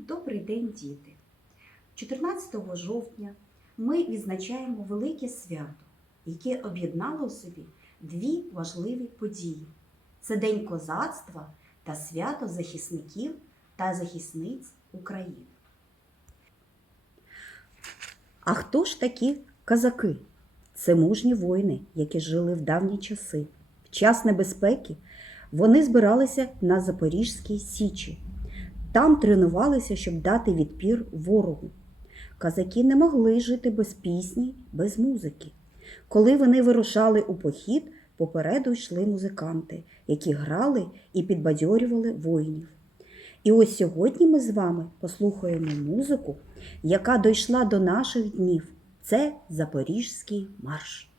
Добрий день, діти! 14 жовтня ми відзначаємо велике свято, яке об'єднало у собі дві важливі події: це День козацтва та свято захисників та захисниць України. А хто ж такі козаки? Це мужні воїни, які жили в давні часи. В час небезпеки вони збиралися на Запорізькій Січі. Там тренувалися, щоб дати відпір ворогу. Казаки не могли жити без пісні, без музики. Коли вони вирушали у похід, попереду йшли музиканти, які грали і підбадьорювали воїнів. І ось сьогодні ми з вами послухаємо музику, яка дійшла до наших днів. Це Запорізький марш.